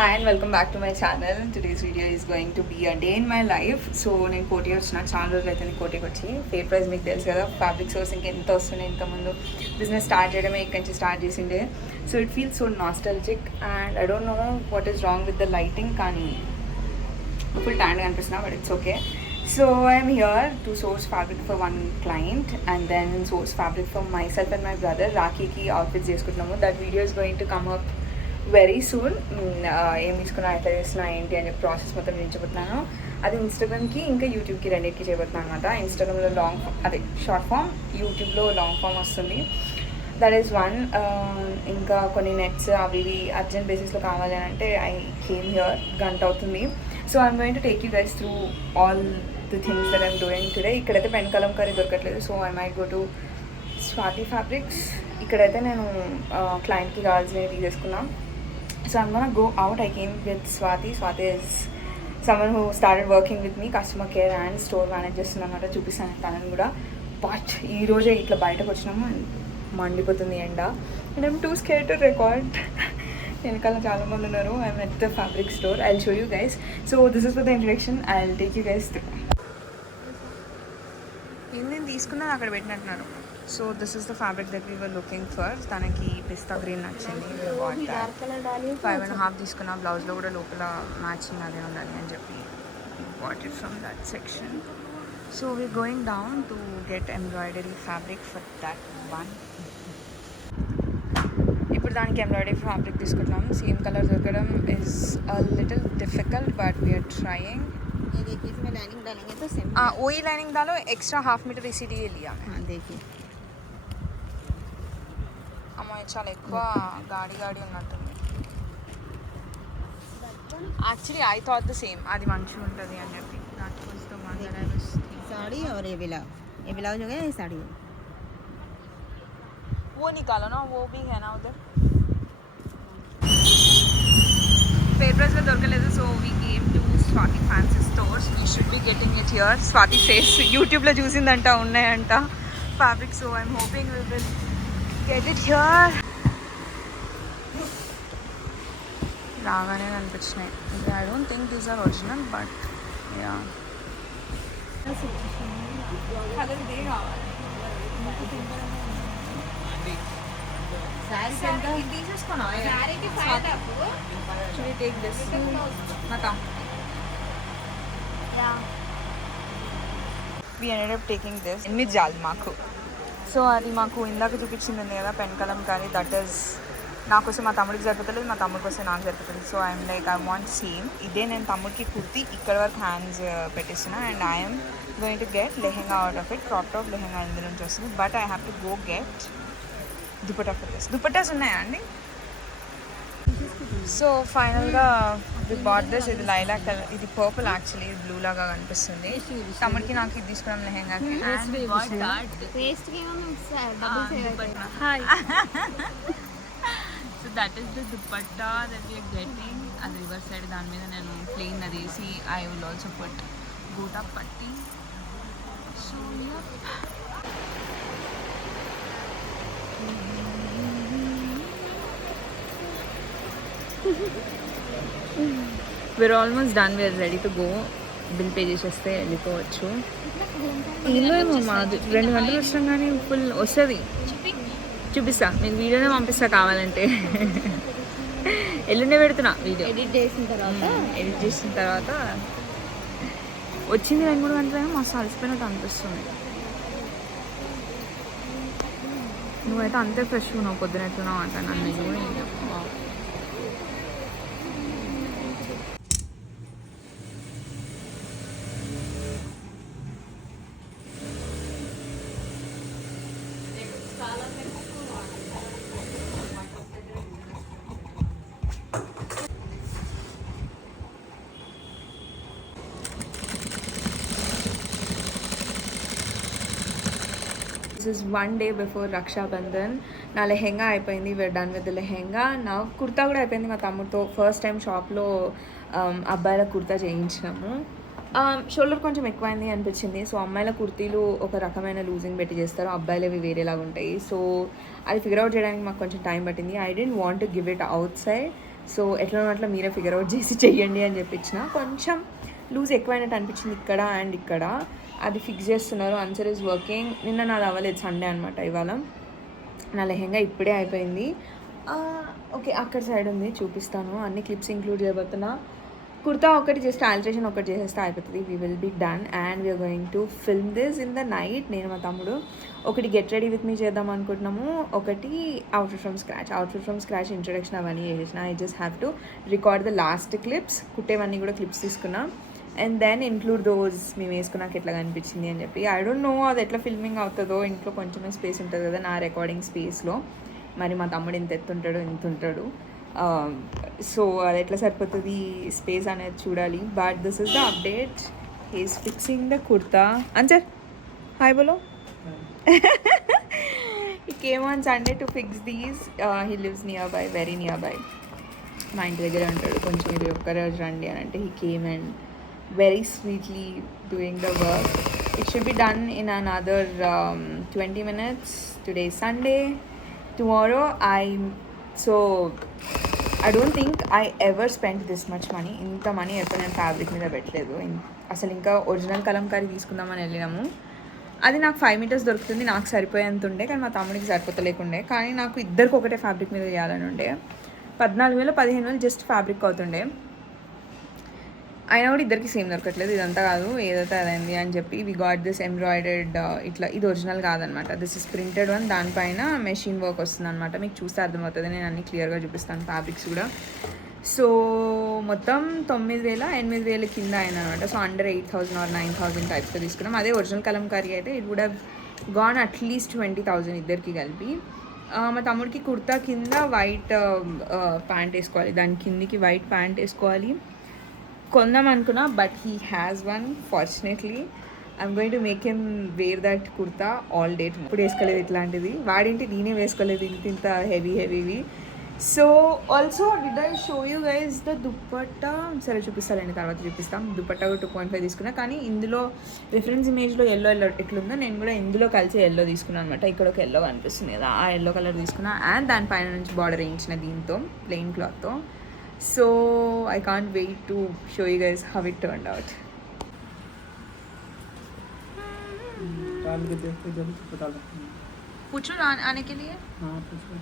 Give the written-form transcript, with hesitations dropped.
Hi and welcome back to my channel. Today's video is going to be a day in my life. So నేను కోటి వచ్చిన చాలా రోజులు అయితే కోటికి వచ్చి ఫేర్ ప్రైస్ మీకు తెలుసు కదా, ఫ్యాబ్రిక్ సోర్సింగ్ ఎంత వస్తుండే ఇంత ముందు బిజినెస్ స్టార్ట్ చేయడమే ఇక్కడి నుంచి స్టార్ట్ చేసిండే. So it feels so nostalgic and I don't know what is wrong with the lighting, కానీ ఫుల్ ట్యాండ్ కనిపిస్తున్నా but it's okay. So I'm here to source fabric for one client and then source fabric for myself and my brother. Rakhi ki outfits చేసుకుంటున్నాము. That video is going to come up very soon. ఏం తీసుకున్నా ఎట్లా చేస్తున్నా ఏంటి అని చెప్పి ప్రాసెస్ మొత్తం నేను చెబుతున్నాను. అది ఇన్స్టాగ్రామ్కి ఇంకా యూట్యూబ్కి రెండింటికి చేయబోతున్నాను అనమాట. ఇన్స్టాగ్రామ్లో లాంగ్ అదే షార్ట్ ఫామ్, యూట్యూబ్లో లాంగ్ ఫామ్ వస్తుంది. That is one. ఇంకా కొన్ని నెట్స్ అవి ఇవి అర్జెంట్ బేసిస్లో కావాలి అని అంటే ఐ కేమ్ హియర్. గంట అవుతుంది. So I'm going to take you guys through all the things that I'm doing today. ఇక్కడైతే పెన్ కలంకారీ దొరకట్లేదు, so I might go to Swathi ఫ్యాబ్రిక్స్. ఇక్కడైతే నేను క్లయింట్కి కావాల్సినవి తీసేసుకున్నాం. So I'm gonna go out. I came with Swati. Swati is someone who started working with me, customer care and store manager అన్నమాట. చూపిస్తాను తనని కూడా. బట్ ఈరోజే ఇట్లా బయటకు వచ్చినాము అండ్ మండిపోతుంది ఎండ. And I'm too scare to record. వెనకాల చాలామంది ఉన్నారు. I'm at the fabric store. I will show you guys. So this is for the introduction. I will take you guys through. నేను తీసుకున్నాను అక్కడ పెట్టినట్టున్నారు. So this is the fabric that we were looking for. తనకి పిస్తా గ్రీన్ నచ్చింది. 5.5 తీసుకున్న. బ్లౌజ్లో కూడా లోపల మ్యాచింగ్ అదే ఉండాలి అని చెప్పి what it from that section. So we going down to get embroidery fabric for that one. ఇప్పుడు దానికి ఎంబ్రాయిడరీ ఫ్యాబ్రిక్ తీసుకుంటున్నాం. సేమ్ కలర్ దొరకడం is a little difficult but we're trying. वही लाइनिंग डालो, एक्स्ट्रा हाफ मीटर इसीलिए लिया मैं. देखिए అమ్మాయి చాలా ఎక్కువ గాడి ఉన్నట్టుంది. Actually I thought the same, అది మంచిగా ఉంటుంది అని చెప్పి. साड़ी और ये ब्लाउज हो गया, ये साड़ी है. वो निकालो ना, वो भी है ना उधर. ఫేర్ ప్రైస్లో దొరకలేదు. So we came to Swathi fancy stores. We should be getting it here. Swathi ఫేస్ యూట్యూబ్లో చూసిందంట ఉన్నాయంట fabric. So I'm hoping we will get it here. రాగానే అనిపించినాయి. I don't think these are original but yeah. Colour ఇదే కావాలి. తీసేసుకున్నా. టేక్ దిస్ మతా. We ended up taking this. 8 జాలి మాకు. సో అది మాకు ఇందాక చూపించింది ఉంది కదా పెన్ కలంకారీ. దట్ ఈస్ నా కోసం మా తమ్ముడికి సరిపోతలేదు, మా తమ్ముడికి వస్తే నాకు సరిపోతుంది. So I'm like I want same. ఇదే నేను తమ్ముడికి కుర్తి ఇక్కడ వరకు హ్యాండ్స్ పెట్టిస్తున్నా. And I'm going to get lehenga out of it. Crop top lehenga ఇందు నుంచి వస్తుంది. But I have to go get dupatta for this. Dupattas ఉన్నాయా అండి? సో ఫైనల్గా వి బాట్ దిస్. ఇది లైలాక్ కలర్, ఇది పర్పుల్. యాక్చువల్లీ ఇది బ్లూ లాగా కనిపిస్తుంది. తమ్ముడికి నాకు ఇది తీసుకున్నాం లెహెంగాకి. So that is the dupatta that we're getting. అది రివర్స్ సైడ్, దాని మీద నేను ప్లెయిన్ అది వేసి I will also put gota patti. So we're almost done. we're ready to go. Bill pay చేసేస్తే వెళ్ళిపోవచ్చు. ఇల్లు ఏమో మాది 2 గంటలు వస్తాం కానీ ఫుల్ వస్తుంది. చూపిస్తా మీకు, వీడియోనే పంపిస్తా కావాలంటే. ఎల్లుండే పెడుతున్నా వీడియో. ఎడిట్ చేసిన తర్వాత వచ్చింది 2-3 గంటలైనా మస్తు అలసిపోయినట్టు అనిపిస్తుంది. నువ్వైతే అంతే ఫ్రెష్గా ఉన్నావు, పొద్దున ఎట్లున్నావు అంట నన్ను కూడా. This is one day before Raksha Bandhan. నా లెహెంగా అయిపోయింది. we're done with the lehenga. నా కుర్తా కూడా అయిపోయింది. మా తమ్ముడితో ఫస్ట్ టైం షాప్లో అబ్బాయిల కుర్తా చేయించినాము. షోల్డర్ కొంచెం ఎక్కువైంది అనిపించింది. సో అమ్మాయిల కుర్తీలు ఒక రకమైన లూజింగ్ పెట్టి చేస్తారు, అబ్బాయిలవి వేరేలాగా ఉంటాయి. సో అది ఫిగర్ అవుట్ చేయడానికి మాకు కొంచెం టైం పట్టింది. I didn't want to give it outside so ఎట్లా అట్లా మీరే ఫిగర్ అవుట్ చేసి చెయ్యండి అని చెప్పించిన. కొంచెం లూజ్ ఎక్కువైనట్టు అనిపించింది ఇక్కడ అండ్ ఇక్కడ, అది ఫిక్స్ చేస్తున్నారు. Answer is working. నిన్న నాది అవ్వలేదు, సండే అనమాట. ఇవాళ నా లెహెంగా ఇప్పుడే అయిపోయింది. ఓకే, అక్కడ సైడ్ ఉంది, చూపిస్తాను. అన్ని క్లిప్స్ ఇంక్లూడ్ చేయబోతున్నా. కుర్తా ఒకటి జస్ట్ ఆల్ట్రేషన్ ఒకటి చేసేస్తే అయిపోతుంది. We will be done and we're going to film this in the night. నేను మా తమ్ముడు ఒకటి గెట్ రెడీ విత్ మీ చేద్దాం అనుకుంటున్నాము, ఒకటి అవుట్ఫిట్ ఫ్రమ్ స్క్రాచ్ ఇంట్రొడక్షన్ అవన్నీ చేసేసిన. I just have to record the last clips, కుట్టేవన్నీ కూడా క్లిప్స్ తీసుకున్నా అండ్ దెన్ ఇంక్లూడ్ దోస్ మేము వేసుకున్నాక ఎట్లా కనిపించింది అని చెప్పి. ఐ డోంట్ నో అది ఎట్లా ఫిల్మింగ్ అవుతుందో, ఇంట్లో కొంచెమే స్పేస్ ఉంటుంది కదా నా రికార్డింగ్ స్పేస్లో. మరి మా తమ్ముడు ఇంత ఎత్తుంటాడు, ఇంత ఉంటాడు. సో అది ఎట్లా సరిపోతుంది స్పేస్ అనేది చూడాలి. But this is the update. He's fixing the kurta. Answer hi బోలో. he came on Sunday to fix these. He lives nearby, very nearby. మా ఇంటి దగ్గరే ఉంటాడు. కొంచెం ఇది ఒక్కరోజు రండి అని అంటే he came and very sweetly doing the work. It should be done in another 20 minutes. Today is Sunday. Tomorrow I don't think I ever spent this much money. ఇంత మనీ ఎప్పుడు నేను ఫ్యాబ్రిక్ మీద పెట్టలేదు అసలు. ఇంకా ఒరిజినల్ కలంకారీ తీసుకుందామని వెళ్ళినాము. అది నాకు 5 మీటర్స్ దొరుకుతుంది, నాకు సరిపోయేంత ఉండే, కానీ మా తమ్ముడికి సరిపోతలేకుండే. కానీ నాకు ఇద్దరికి ఒకటే ఫ్యాబ్రిక్ మీద చేయాలని ఉండే. 14,000 15,000 జస్ట్ ఫ్యాబ్రిక్ అవుతుండే. అయినా కూడా ఇద్దరికి సేమ్ దొరకట్లేదు. ఇదంతా కాదు, ఏదైతే అదైంది అని చెప్పి వి గాట్ దిస్ ఎంబ్రాయిడర్డ్. ఇట్లా ఇది ఒరిజినల్ కాదనమాట, దిస్ ఇస్ ప్రింటెడ్ వన్. దానిపైన మెషిన్ వర్క్ వస్తుంది అనమాట. మీకు చూస్తే అర్థమవుతుంది, నేను అన్ని క్లియర్గా చూపిస్తాను ఫ్యాబ్రిక్స్ కూడా. సో మొత్తం 9,000 8,000 కింద అయిందనమాట. సో అండర్ 8,000 ఆర్ 9,000 టైప్స్తో తీసుకున్నాం. అదే ఒరిజినల్ కలంకారీ అయితే it would have gone at least 20,000 ఇద్దరికి కలిపి. మా తమ్ముడికి కుర్తా కింద వైట్ ప్యాంట్ వేసుకోవాలి, దాని కిందికి వైట్ ప్యాంట్ వేసుకోవాలి. కొందాం అనుకున్నా, but he has one. Fortunately I'm going to make him wear that kurta all day. ఇప్పుడు వేసుకోలేదు ఇట్లాంటిది, వాడింటి నేనే వేసుకోలేదు ఇంత హెవీవి. So also did I show you guys the dupatta? సరే చూపిస్తానండి, తర్వాత చూపిస్తాం. దుప్పట్టా కూడా 2.5 తీసుకున్నా, కానీ ఇందులో రిఫరెన్స్ ఇమేజ్లో ఎల్లో ఎట్లుందో నేను కూడా ఇందులో కలిసి ఎల్లో తీసుకున్నాను అనమాట. ఇక్కడ ఒక ఎల్లో కనిపిస్తుంది కదా, ఆ ఎల్లో కలర్ తీసుకున్నా అండ్ దానిపైన నుంచి బార్డర్ వేయించిన దీంతో ప్లెయిన్ క్లాత్తో. So I can't wait to show you guys how it turned out. पूछो आने के लिए? हाँ पूछो.